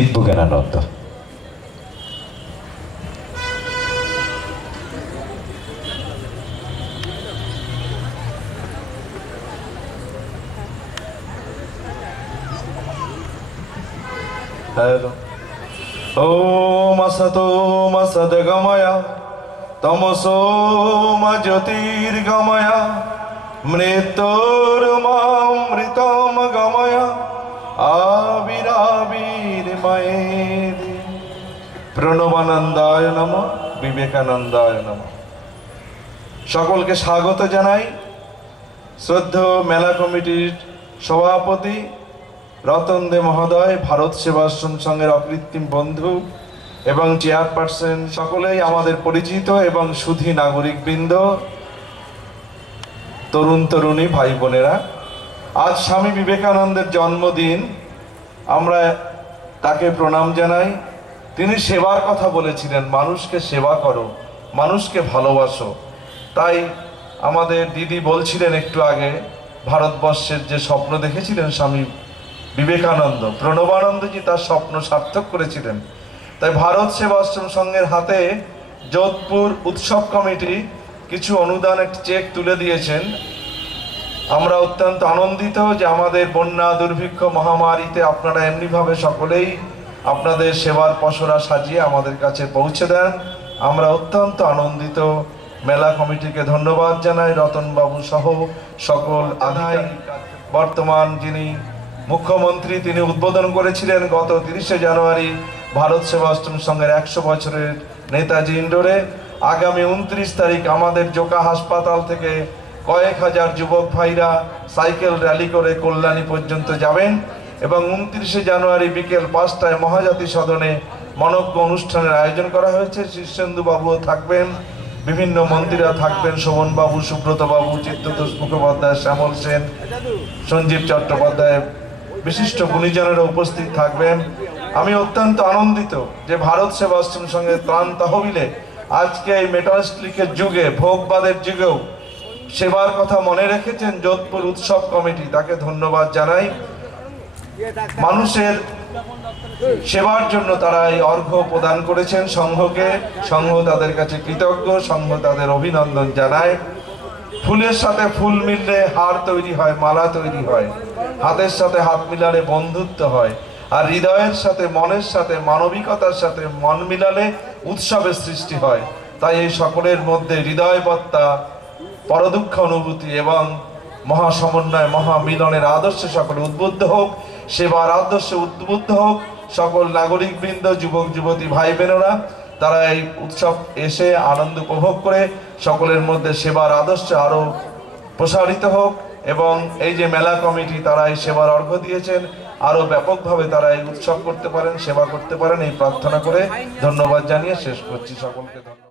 দিব্য জ্ঞানানন্দ। ओम असतो सद्गमय तमसो मा ज्योतिर्गमय मृत्योर्मामृतम गमय आविराविर्मयेति। प्रणवानंदाय नमः, विवेकानंदाय नमः। সকলকে স্বাগত জানাই। শ্রদ্ধেয় মেলা কমিটির সভাপতি রতন দে মহোদয়, ভারত সেবাশ্রম সংঘের অকৃত্রিম বন্ধু এবং চেয়ারপারসন, সকলেই আমাদের পরিচিত এবং সুধী নাগরিকবৃন্দ, তরুণ তরুণী ভাই বোনেরা, আজ স্বামী বিবেকানন্দের জন্মদিন। আমরা তাকে প্রণাম জানাই। তিনি সেবার কথা বলেছিলেন, মানুষকে সেবা করো, মানুষকে ভালোবাসো। তাই আমাদের দিদি বলছিলেন একটু আগে, ভারতবর্ষের যে স্বপ্ন দেখেছিলেন স্বামী বিবেকানন্দ, প্রণবানন্দজি তার স্বপ্ন সার্থক করেছিলেন। তাই ভারত সেবাশ্রম সংঘের হাতে যোধপুর উৎসব কমিটি কিছু অনুদানের চেক তুলে দিয়েছেন। আমরা অত্যন্ত আনন্দিত যে আমাদের বন্যা দুর্ভিক্ষ মহামারীতে আপনারা এমনিভাবে সকলেই আপনাদের সেবার পসরা সাজিয়ে আমাদের কাছে পৌঁছে দেন। আমরা অত্যন্ত আনন্দিত। মেলা কমিটিকে ধন্যবাদ জানাই, রতনবাবু সহ সকল আদায়। বর্তমান যিনি মুখ্যমন্ত্রী, তিনি উদ্বোধন করেছিলেন গত 30শে জানুয়ারি ভারত সেবাশ্রম সংঘের 100 বছরের নেতাজি ইন্ডোরে। আগামী 29 তারিখ আমাদের জোকা হাসপাতাল থেকে কয়েক হাজার যুবক ভাইরা সাইকেল র্যালি করে কল্যাণী পর্যন্ত যাবেন এবং 29শে জানুয়ারি বিকেল 5টায় মহাজাতি সদনে মনজ্ঞ অনুষ্ঠানের আয়োজন করা হয়েছে। শীর্ষেন্দু বাবুও থাকবেন, বিভিন্ন মন্ত্রীরা থাকবেন, শোভন বাবু, সুব্রত বাবু, চিত্ততোষ মুখোপাধ্যায়, শ্যামল সেন, সঞ্জীব চট্টোপাধ্যায়, বিশিষ্ট গুণীজনেরা উপস্থিত থাকবেন। আমি অত্যন্ত আনন্দিত যে ভারত সেবাশ্রম সংঘের ত্রাণ তহবিলে আজকে এই মেটালিস্টিকের যুগে, ভোগবাদের যুগেও সেবার কথা মনে রেখেছেন যোধপুর উৎসব কমিটি, তাকে ধন্যবাদ জানাই। মানুষের সেবার জন্য তারা এই অর্ঘ্য প্রদান করেছেন সংঘকে। সংঘ তাদের কাছে কৃতজ্ঞ, সংঘ তাদের অভিনন্দন জানায়। ফুলের সাথে ফুল মিললে হার তৈরি হয়, মালা তৈরি হয়, হাতের সাথে হাত মিলালে বন্ধুত্ব হয়, আর হৃদয়ের সাথে, মনের সাথে, মানবিকতার সাথে মন মিলালে উৎসবের সৃষ্টি হয়। তাই এই সকলের মধ্যে হৃদয়বত্তা, পরদুঃখ অনুভূতি এবং মহাসমন্বয়, মহামিলনের আদর্শে সকলে উদ্বুদ্ধ হোক, সেবার আদর্শে উদ্বুদ্ধ হোক সকল নাগরিকবৃন্দ, যুবক যুবতী ভাই বোনেরা। তারা এই উৎসব এসে আনন্দ উপভোগ করে সকলের মধ্যে সেবার আদর্শ আরো প্রসারিত হোক এবং এই যে মেলা কমিটি তারা এই সেবার অর্ঘ্য দিয়েছেন, আরো ব্যাপকভাবে তারা এই উৎসব করতে পারেন, সেবা করতে পারেন, এই প্রার্থনা করে ধন্যবাদ জানিয়ে শেষ করছি। সকলকে ধন্যবাদ।